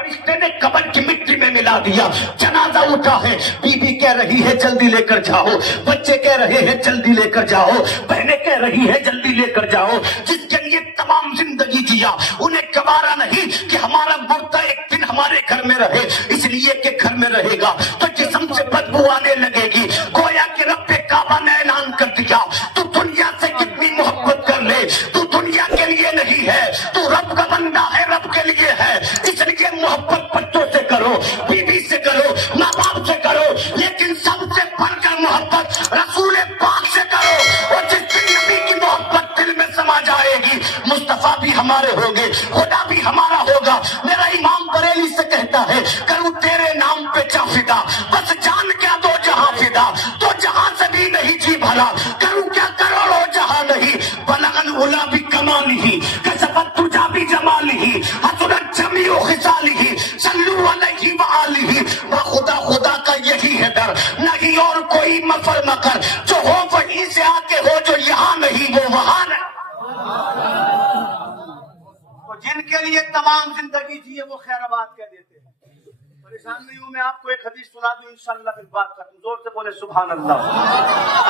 فرشتے نے قبر کی مٹی میں ملا دیا، جنازہ اٹھا ہے، بیوی کہہ رہی ہے جلدی لے کر جاؤ، بچے کہہ رہے ہیں جلدی لے کر جاؤ، بہنیں کہہ رہی ہے جلدی لے کر جاؤ، جس کے لیے تمام زندگی جیا انہیں گوارا نہیں کہ ہمارا مردہ ایک دن ہمارے گھر میں رہے، اس لیے کہ گھر میں رہے گا تو جسم سے بدبو آنے لگے گی۔ گویا کہ رب کعبہ نے اعلان کر دیا تو دنیا سے کتنی محبت کر لے، تو دنیا کے لیے نہیں ہے، تو رب کا بندہ ہے، رب کے لیے ہے، اس لیے محبت بچوں سے کرو، بیوی سے کرو، ماں باپ سے کرو، لیکن سب سے بڑھ کر محبت رسول پاک سے کرو۔ اور جس دن نبی کی محبت دل میں سما جائے گی، مصطفیٰ بھی ہمارے ہوں گے، خدا بھی ہمارا ہوگا۔ میرا امام بریلی سے کہتا ہے کروں تیرے نام پہ کیا فدا، بس جان کیا دو جہاں فدا، تو جہاں سے بھی نہیں جی بھلا، کروں کیا کروڑوں جہاں نہیں، بلغ العلا بھی کمالہ کسبت تجا بھی جمالہ حسنت جمیع خصالہ صلو علیہ وآلہ، خدا خدا کا یہی ہے در، نہیں اور کوئی مفر مکر، جو ہو وہیں سے آ کے ہو، جو یہاں نہیں وہ وہاں نہیں۔ تو جن کے لیے تمام زندگی جیے وہ خیر آباد کہہ دیتے ہیں۔ پریشان نہیں ہوں، میں آپ کو ایک حدیث سنا دوں، انشاءاللہ پھر بات کروں۔ زور سے بولے سبحان اللہ،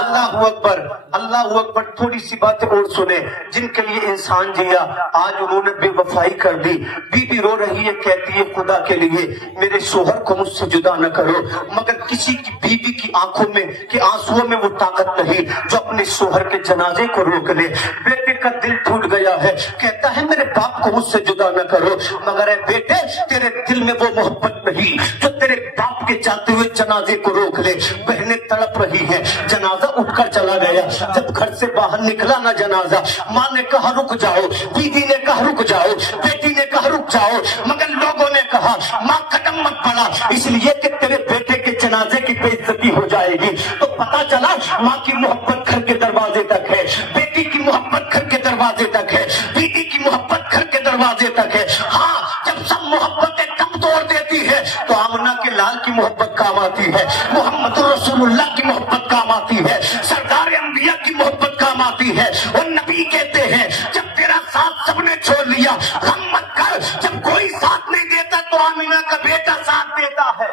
اللہ اکبر، اللہ اکبر۔ تھوڑی سی باتیں اور سنیں جن کے لیے انسان جیا، آج انہوں نے بے وفائی کر دی، بیوی رو رہی ہے، کہتی ہے خدا کے لیے میرے شوہر کو مجھ سے جدا نہ کرو، مگر کسی کی بیوی کی آنکھوں میں کہ آنسوؤں میں وہ طاقت نہیں جو اپنے شوہر کے جنازے کو روک لے۔ بیٹے کا دل ٹوٹ گیا ہے، کہتا ہے میرے باپ کو مجھ سے جدا نہ کرو، مگر اے بیٹے تیرے دل میں وہ محبت نہیں جو تیرے باپ کے جاتے ہوئے جنازے کو روک لے۔ بہنیں تڑپ رہی ہیں، جنازہ اٹھ کر چلا گیا، جب گھر سے باہر نکلا نہ جنازہ، ماں نے کہا رک جاؤ، بیوی نے کہا رک جاؤ، بیٹی نے کہا رک جاؤ، مگر لوگوں نے کہا ماں قدم مت بڑھا، اس لیے کہ تیرے بیٹے کے جنازے کی بے عزتی ہو جائے گی۔ تو پتا چلا ماں کی محبت گھر کے دروازے تک ہے، بیٹی کی محبت گھر کے دروازے تک ہے، بیوی کی محبت گھر کے دروازے تک ہے۔ ہاں جب سب محبتیں کم توڑ دیتی ہے تو آمنہ کے لال کی محبت کام آتی ہے، محمد رسول اللہ کی محبت کام آتی ہے، سردار انبیاء کی محبت کام آتی ہے۔ اور نبی کہتے ہیں جب تیرا ساتھ سب نے چھوڑ لیا غم مت کر، جب کوئی ساتھ نہیں دیتا تو آمنہ کا بیٹا ساتھ دیتا ہے۔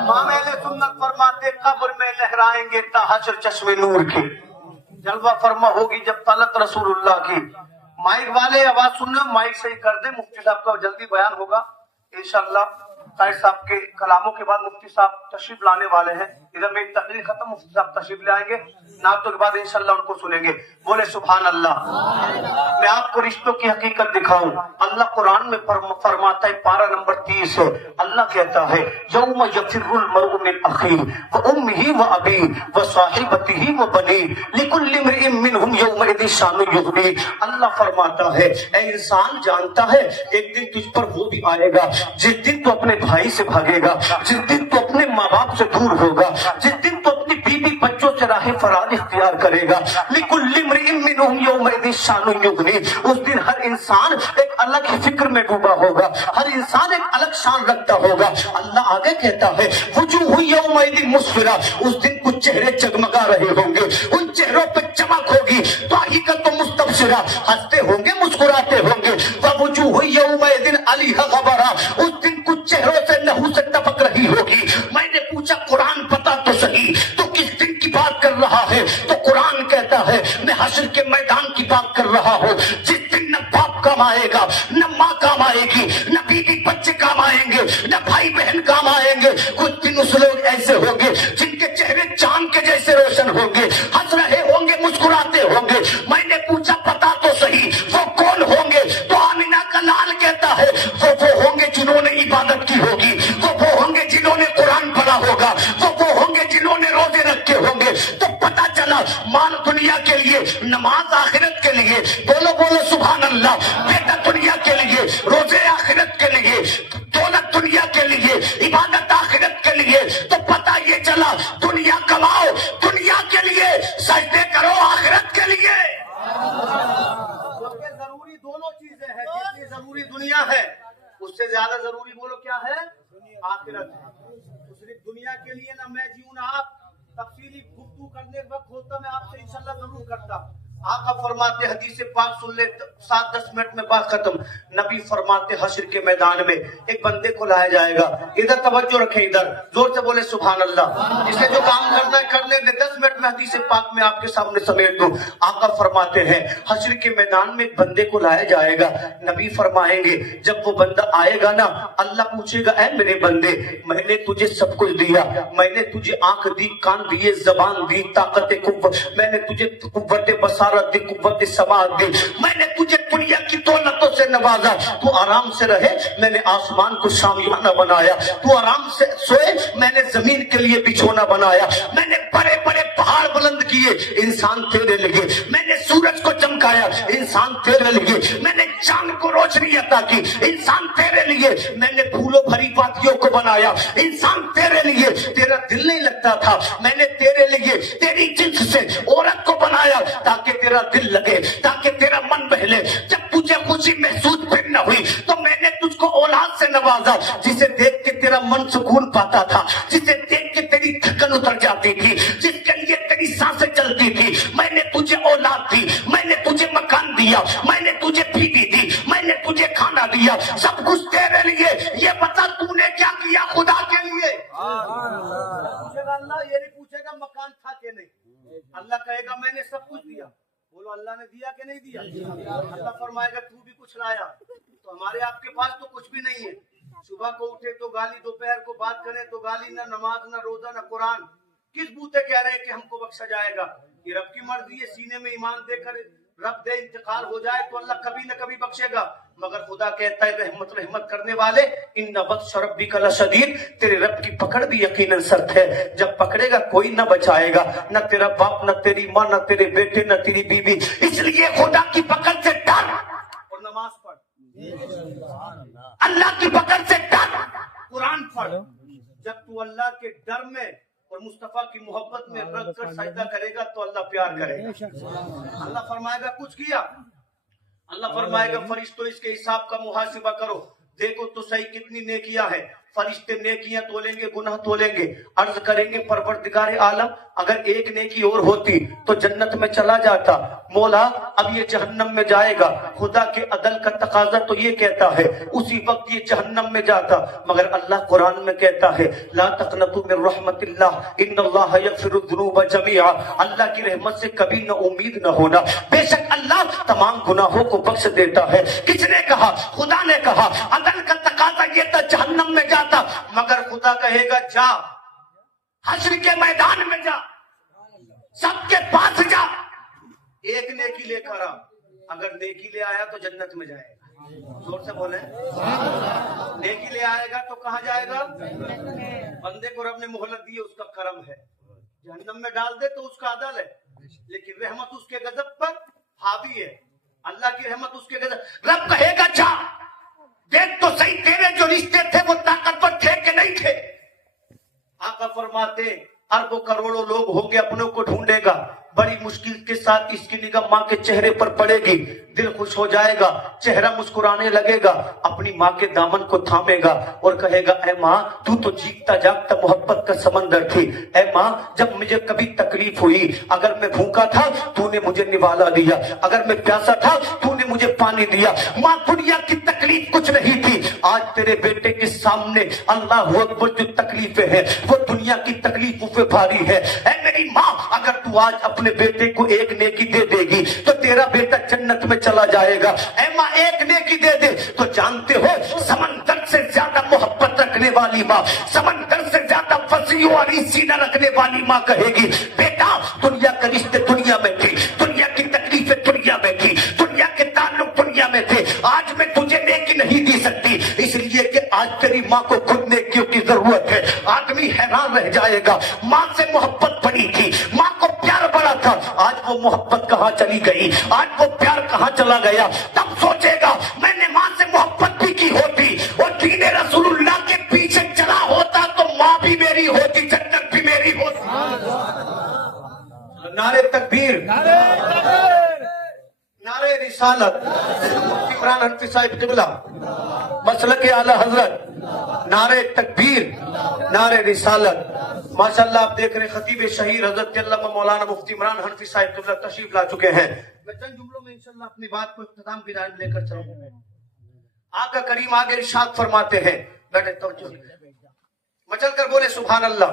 امام اہل سنت فرماتے قبر میں لہرائیں گے تا حشر چشم نور کے، جلوہ فرما ہوگی جب طلعت رسول اللہ کی۔ مائک والے آواز سننا، مائک صحیح کر دیں، مفتی صاحب کا جلدی بیان ہوگا انشاءاللہ۔ قائد صاحب کے کلاموں کے بعد مفتی صاحب تشریف لانے والے ہیں، ادھر میری تقریر ختم، مفتی صاحب تشریف لے آئیں گے، نعتوں کے بعد انشاءاللہ ان کو سنیں گے۔ بولے سبحان اللہ۔ میں آپ کو رشتوں کی حقیقت دکھاؤں، اللہ قرآن میں فرماتا ہے، پارہ نمبر 30 ہے، اللہ کہتا ہے یوم یفر المرء من اخیہ وامہ وابیہ وصاحبتہ وبنیہ لکل امرئ منہم یومئذ شأن یغنیہ۔ اللہ فرماتا ہے اے انسان جانتا ہے ایک دن تجھ پر وہ بھی آئے گا جس دن تو اپنے بھائی سے بھاگے گا، جس دن تو اپنے ماں باپ سے دور ہوگا، جس دن تو اپنی بیوی بچوں سے راہ فرار اختیار کرے گا۔ لِكُلِّ امْرِئٍ مِّنْهُمْ يَوْمَئِذٍ شَأْنٌ يُغْنِيهِ۔ اس دن ہر انسان ایک الگ ہی فکر میں ڈوبا ہوگا، ہر انسان ایک الگ شان رکھتا ہوگا۔ اللہ آگے کہتا ہے وجوہ یومئذ مسفرہ، اس دن کچھ چہرے جگمگا رہے ہوں گے، ان چہروں پہ چمک ہوگی، ضاحکۃ مستبشرہ، ہنستے ہوں گے، مسکراتے ہوں گے۔ ووجوہ یومئذ علیہا غبرہ، اس دن کچھ چہروں سے نحوست ٹپک رہی ہوگی۔ میں نے پوچھا قرآن پتا تو صحیح تو کس دن کی بات کر رہا ہے؟ تو قرآن کہتا ہے میں حشر کے میدان کی بات کر رہا ہوں، جس دن نہ باپ کام آئے گا، نہ ماں کام آئے گی، نہ بیوی بچے کام آئیں گے، نہ بھائی بہن کام آئیں گے۔ کچھ دن اس لوگ ایسے ہوں گے جن کے چہرے چاند کے جیسے روشن ہوں گے، ہنس رہے ہوں گے، مسکراتے ہوں گے۔ میں نے پوچھا پتا تو صحیح وہ کون ہوں گے؟ تو آمنہ کا لال کہتا ہے وہ ہوں گے جنہوں نے عبادت کی ہوگی، وہ ہوں گے جنہوں نے قرآن پڑھا ہوگا، وہ ہوں گے جنہوں نے روزے رکھے ہوں گے۔ تو پتا چلا مال دنیا کے لیے، نماز آخرت کے لیے، بولو بولو سبحان اللہ، بیٹا دنیا کے لیے، روزے آخرت کے لیے، دولت دنیا کے لیے، عبادت آخرت کے لیے۔ تو پتا یہ چلا دنیا کماؤ دنیا کے لیے، سجدے کرو آخرت کے لیے۔ ضروری دونوں چیزیں ہیں، جتنی ضروری دنیا ہے اس سے زیادہ ضروری بولو کیا ہے؟ آخرت۔ صرف دنیا کے لیے نہ میں جیوں نہ آپ، تفصیلی گفتگو کرنے وقت ہوتا میں آپ سے انشاءاللہ ضرور کرتا، आका फरमाते हदीस पाक सुन ले 7-10 मिनट में बात खत्म। नबी फरमाते हश्र के मैदान में एक बंदे को लाया जाएगा। इधर तवज्जो रखें, इधर जोर से बोले सुभान अल्लाह। जिसे जो काम करना है कर ले। 10 मिनट में हदीस पाक में आपके सामने समेट दूं। आका फरमाते हैं हश्र के मैदान में एक बंदे को लाया जाएगा। नबी फरमाएंगे जब वो बंदा आएगा ना, अल्लाह पूछेगा ऐ मेरे बंदे, मैंने तुझे सब कुछ दिया, मैंने तुझे आंख दी, कान दिए, जबान दी, ताकत कुव्वत, मैंने तुझे कुव्वत बसारत दी, कुव्वत समाअत दी, मैंने तुझे दुनिया की दौलतों से नवाजा, तू आराम से रहे, मैंने आसमान को शामियाना बनाया, तू आराम से सोए, मैंने जमीन के लिए बिछोना बनाया, मैंने बड़े बड़े पहाड़ बुलंद किए, इंसान तेरे लिए, मैंने सूरज को चमकाया, इंसान तेरे लिए, मैंने चांद को रोशनी अता की, इंसान तेरे लिए, मैंने फूलों भरी वादियों को बनाया, इंसान तेरे लिए, तेरा दिल नहीं लगता था, मैंने तेरे लिए तेरी जिन्स से औरत को बनाया ताकि तेरा दिल लगे, ताकि तेरा मन बहले। जब तुझे खुशी महसूस फिर न हुई तो मैंने तुझको औलाद से नवाजा, जिसे देख के तेरा मन सुकून पाता था, जिसे देख के तेरी थकन उतर जाती थी, जिसके लिए तेरी सांसें चलती थी। मैंने तुझे औलाद दी, मैंने तुझे मकान दिया, मैंने तुझे बीवी दी, मैंने तुझे खाना दिया, सब कुछ तेरे लिए। ये बता तूने क्या किया खुदा के लिए? पूछेगा अल्लाह, ये नहीं पूछेगा मकान था कि नहीं। अल्लाह कहेगा मैंने सब कुछ दिया। बोलो अल्लाह ने दिया कि नहीं दिया? अल्लाह फरमाएगा तू भी कुछ लाया, तो हमारे आपके पास तो कुछ भी नहीं है। सुबह को उठे तो गाली, दोपहर को बात करें तो गाली, ना नमाज, ना रोजा, ना कुरान। किस बूते कह रहे हैं कि हमको बख्शा जाएगा? ये रब की मर्जी है। सीने में ईमान देकर रब दे इंतकाल हो जाए तो अल्लाह कभी न कभी बख्शेगा। मगर खुदा कहता है रहमत करने वाले, इन्ना बत्श रब्बिका लशदीद, तेरे रब की पकड़ भी यकीनन सख्त है। जब पकड़ेगा कोई न बचाएगा, न तेरा बाप, न तेरी माँ, न तेरे बेटे, न तेरी बीवी। इसलिए खुदा की पकड़ से डर और नमाज पढ़, अल्लाह की पकड़ से डर, कुरान पढ़। जब तू अल्लाह के डर में और मुस्तफा की मोहब्बत में रख कर सजदा करेगा तो अल्लाह प्यार करेगा। अल्लाह फरमाएगा कुछ किया, अल्लाह फरमाएगा फरिश्तों इसके हिसाब का मुहासिबा करो, देखो तो सही कितनी नेकियां हैं। फरिश्ते नेकियां तोलेंगे, गुनाह तोलेंगे, अर्ज करेंगे परवरदिगार आलम अगर एक नेकी और होती तो जन्नत में चला जाता, मौला अब ये जहन्नम में जाएगा। खुदा के अदल का तकाजा तो ये कहता है उसी वक्त ये जहन्नम में जाता। मगर अल्लाह कुरान में कहता है ला तक़नतु मिन रहमतिल्लाह इन्नल्लाह यग़फिरुज़ ज़ुनूब जमीआ, अल्लाह की रहमत से कभी न उम्मीद न होना, बेशक अल्लाह तमाम गुनाहों को बख्श देता है। किसने कहा? खुदा ने कहा। अदल का तकाजा ये था जहन्नम में जाता, मगर खुदा कहेगा जा हश्र के मैदान में जा, सबके पास जा, एक नेकी लेकर आ। अगर नेकी ले आया तो जन्नत में जाएगा। जोर से बोले, नेकी ले आएगा तो कहाँ जाएगा? बंदे को रब ने मोहलत दी है, उसका करम है। जहन्नम में डाल दे तो उसका अदल है, लेकिन रहमत उसके गजब पर हावी है। अल्लाह की रहमत उसके गजब। रब कहेगा जा, देख तो सही तेरे जो रिश्ते थे वो ताकतवर थे कि नहीं थे। आका फरमाते अरबों करोड़ों लोग होंगे, अपनों को ढूंढेगा, बड़ी मुश्किल के साथ इसकी निगाह माँ के चेहरे पर पड़ेगी, दिल खुश हो जाएगा, चेहरा मुस्कुराने लगेगा, अपनी माँ के दामन को थामेगा और कहेगा ऐ माँ तू तो जीता जागता मोहब्बत का समंदर थी। ऐ माँ जब मुझे कभी तकलीफ हुई, अगर मैं भूखा था तूने मुझे निवाला दिया, अगर मैं प्यासा था तूने मुझे पानी दिया। माँ दुनिया की तकलीफ कुछ नहीं थी, आज तेरे बेटे के सामने अल्लाह अकबर जो तकलीफें हैं वो दुनिया की तकलीफों पे भारी है। ऐ मेरी माँ अगर तू आज अपने बेटे को एक नेकी दे देगी तो तेरा बेटा जन्नत में चला जाएगा। ऐ माँ एक नेकी दे दे तो जानते हो समंदर से ज्यादा मोहब्बत रखने वाली माँ, समंदर से ज्यादा फसियों और सीना रखने वाली माँ कहेगी बेटा दुनिया के रिश्ते दुनिया में थे, दुनिया की तकलीफें दुनिया में थी, दुनिया के ताल्लुक दुनिया में थे, आज मैं तुझे नेकी नहीं दे सकती, इसलिए कि आज तेरी माँ को खुद नेकियों की जरूरत है। आदमी हैरान रह जाएगा, माँ से मोहब्बत बड़ी थी, माँ को प्यार बड़ा था, आज वो मोहब्बत कहाँ चली गई, आज वो प्यार कहाँ चला गया। तब सोचेगा मैंने माँ से मोहब्बत भी की होती और दीन रसूलुल्लाह के पीछे चला होता तो माँ भी मेरी होती, जन्नत भी मेरी होती। नारे तकबीर, नारे रिसालत, इमरान हनफी साहिब क़िबला, मसलक आला हजरत, नारे तकबीर, नारे रिसालत। माशाल्लाह आप देख रहे हैं खतीब शहीर हजरत अल्लामा मौलाना मुफ्ती इमरान हनफी साहब क़िबला तशरीफ ला चुके हैं। मैं चंद जुमलों में इंशाल्लाह अपनी बात को इख्तिताम की जानिब लेकर चलूंगा। आका करीम आगे इरशाद फरमाते हैं, बैठे तो मचल कर बोले सुभान अल्लाह।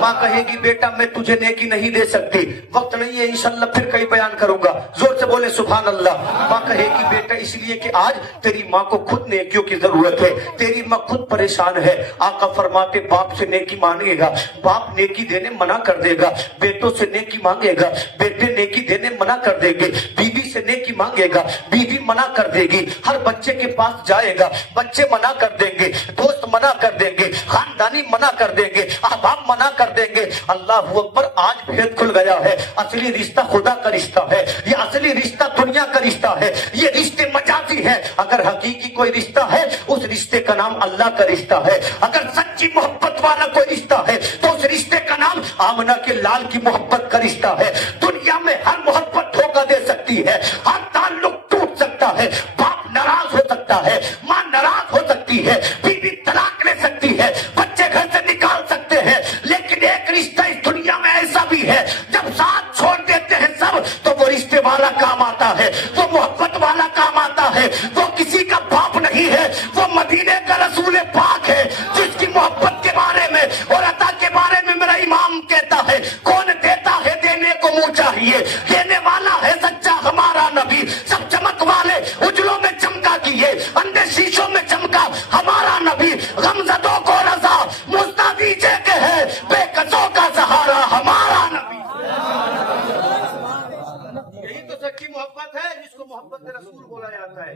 माँ कहेगी बेटा मैं तुझे नेकी नहीं दे सकती, वक्त नहीं है, इंशाल्लाह फिर कई बयान करूंगा। जोर से बोले सुभान अल्लाह। माँ कहेगी बेटा इसलिए कि आज तेरी माँ को खुद नेकियों की जरूरत है, तेरी माँ खुद परेशान है। आका फरमाते बाप से नेकी मांगेगा, बाप नेकी देने मना कर देगा, बेटों से नेकी मांगेगा, बेटे नेकी देने मना कर देंगे, बीवी से नेकी मांगेगा, बीवी मना कर देगी, हर बच्चे के पास जाएगा, बच्चे मना कर देंगे, दोस्त मना कर देंगे, खानदानी मना कर देंगे, अहबाब मना कर देंगे। अल्लाह अकबर, आज भेद खुल गया है। असली रिश्ता खुदा का रिश्ता है, ये असली रिश्ता दुनिया का रिश्ता है, ये रिश्ते मजाजी है। अगर हकीकी कोई रिश्ता है उस रिश्ते का नाम अल्लाह का रिश्ता है। अगर सच्ची मोहब्बत वाला कोई रिश्ता है तो उस रिश्ते का नाम आमना के लाल की मोहब्बत का रिश्ता है। दुनिया में हर मोहब्बत धोखा दे सकती है, हर ताल्लुक टूट सकता है, बाप नाराज हो सकता है, माँ नाराज हो सकती है, बीवी तलाक ले सकती है, बच्चे घर से निकाल सकते हैं, लेकिन एक रिश्ता इस दुनिया में ऐसा भी है जब साथ छोड़ देते हैं सब तो वो रिश्ते वाला काम आता है, वो मोहब्बत वाला काम आता है। वो किसी का बाप नहीं है, वो मदीने का रसूल पाक है, जिसकी मोहब्बत के बारे में और अता के बारे में मेरा इमाम कहता है कौन देता है देने को मुंह चाहिए, देने वाला है सच्चा हमारा नबी। सब चमक वाले उजलों में चमका किए, अंधे शीशों में चमका हमारा नबी। गमजदों को रजा मुस्तादीजे के है, बेकसों का सहारा हमारा नबी। यही तो सच्ची मोहब्बत है जिसको मोहब्बत रसूल बोला जाता है।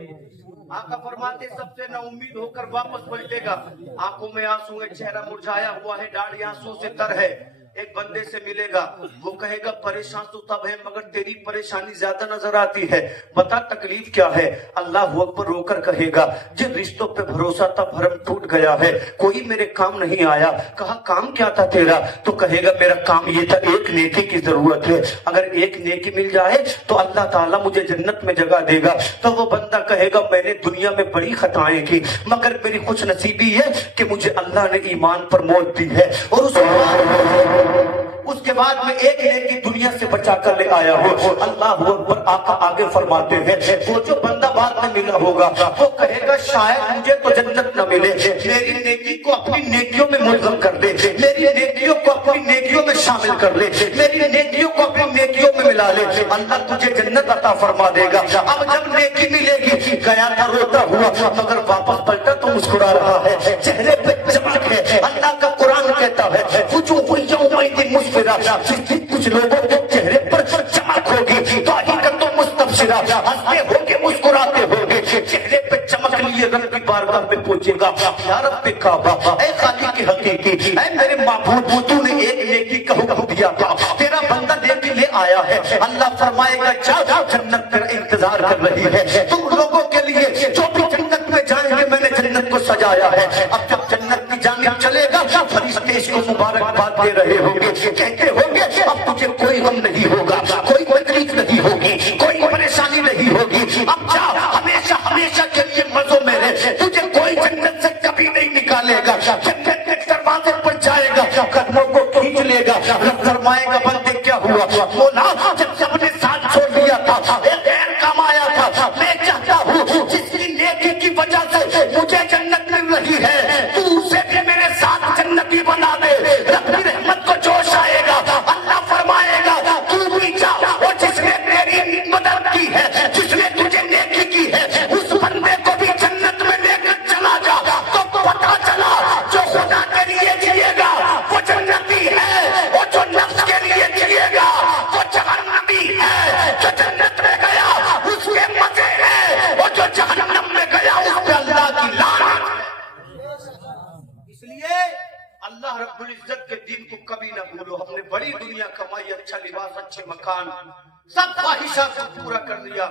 आका फरमाते सबसे ना उम्मीद होकर वापस पलटेगा, आंखों में आंसू है, चेहरा मुरझाया हुआ है, दाढ़ी आंसू से तर है। एक बंदे से मिलेगा, वो कहेगा परेशान तो तब है मगर तेरी परेशानी ज्यादा नजर आती है, बता तकलीफ क्या है। अल्लाह अकबर रोकर कहेगा जिन रिश्तों पे भरोसा था भरम टूट गया है, कोई मेरे काम नहीं आया। कहा काम क्या था तेरा? तो कहेगा मेरा काम ये था, एक नेकी की जरूरत है, अगर एक नेकी मिल जाए तो अल्लाह ताला मुझे जन्नत में जगह देगा। तो वो बंदा कहेगा मैंने दुनिया में बड़ी खताएं की मगर मेरी खुश नसीबी है कि मुझे अल्लाह ने ईमान पर मौत दी है, और उसके बाद में एक नेकी दुनिया से बचा कर ले आया हो। अल्लाह अकबर। आका आगे फरमाते हैं वो जो बंदा बाद में मिला होगा वो कहेगा शायद मुझे तो जन्नत न मिले, मेरी नेकी को अपनी नेकियों में मुल्ज़म कर दे, मेरी नेकियों को अपनी नेकियों में शामिल कर ले, मेरी नेकियों को अपनी नेकियों में मिला ले, अल्लाह तुझे जन्नत अता फरमा देगा। अब जब नेकी मिलेगी, गया था रोता हुआ मगर वापस पलटा तो मुस्कुरा रहा है, चेहरे पे चमक है। अल्लाह का कुरान कहता है कुछ लोगों के चेहरे पर चमक होगी तो तो मुस्तबशिरा, हंसते होंगे मुस्कुराते होंगे, चेहरे पे चमक लिए रब की बारगाह में पहुंचेगा। या रब काबा, ऐ खाली की हकीकी, ऐ मेरे माबूद तूने एक नेकी का हुक्म दिया था, तेरा बंदा नेकी ले आया है। अल्लाह फरमाएगा जा जन्नत तेरा इंतजार कर रही है तुम लोगों के लिए, जो भी जन्नत में जाएंगे मैंने जन्नत को सजाया है। अब जब जन्नत की जानिब चलेगा फरिश्ते इसको मुबारकबाद दे रहे होंगे, कहते होंगे अब तुझे कोई गम नहीं होगा, कोई तकलीफ नहीं होगी, कोई परेशानी नहीं होगी, अब जा हमेशा हमेशा के लिए मजों में रह, तुझे कोई जन्नत से कभी नहीं निकालेगा। जन्नत के दरवाजे पर जाएगा, कदमों को खींच लेगा, फरमाएगा बंदे क्या हुआ? बोला जब सबने साथ छोड़ दिया था, एक गैर काम आया था, मैं चाहता हूँ जिसकी नेकी की वजह से मुझे जन्नत मिल रही है तू उसे भी मेरे साथ जन्नती बना दे, रब्बी रहमत को जोश आएगा। अल्लाह फरमाएगा तू भी जा, और जिसने तेरी मदद की है, जिसने तुझे नेकी की है, उस बंदे को भी जन्नत में लेकर चला जा। तो पता चला जो खुदा के लिए जिएगा वो जन्नती है, और जो नफ्स के लिए जिएगा वो जहन्नमी है। जो जन्नत में गया उसके मजे हैं, और जो जहन्नम में गया उस पे अल्लाह की लानत। इसलिए अल्लाह रब्बुल इज्जत के दीन को कभी ना भूलो। हमने बड़ी दुनिया कमाई, अच्छा लिबास, अच्छे मकान, सब ख्वाहिशात को पूरा कर लिया,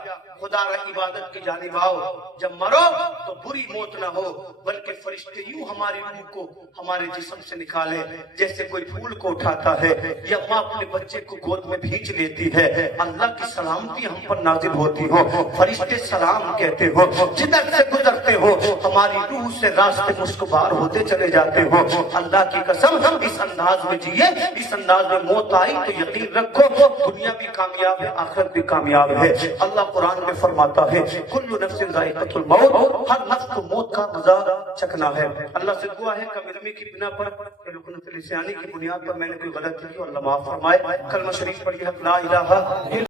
खुदा रा इबादत की जानिब आओ, जब मरो तो बुरी मौत ना हो, बल्कि फरिश्ते यूं हमारी रूह को हमारे जिस्म से निकाले जैसे कोई फूल को उठाता है या माँ अपने बच्चे को गोद में भींच लेती है। अल्लाह की सलामती हम पर नाजिल होती हो, फरिश्ते सलाम कहते हो, जिधर से गुजरते हो हमारी रूह से रास्ते मुश्किल होते चले जाते हो। अल्लाह की कसम, इस अंदाज में जिए, इस अंदाज में मौत आई तो यकीन रखो दुनिया भी कामयाब है, आखिरत भी कामयाब है। अल्लाह कुरान में फरमाता है कुल्लु नफ्सिन ज़ाइक़तुल मौत, हर नफ्स को मौत का मजा चखना है। अल्लाह से दुआ है कभी इल्मी की बिना पर की बुनियाद पर मैंने कोई गलती की, अल्लाह माफ फरमाए। कलमा शरीफ पढ़िए, ला इलाहा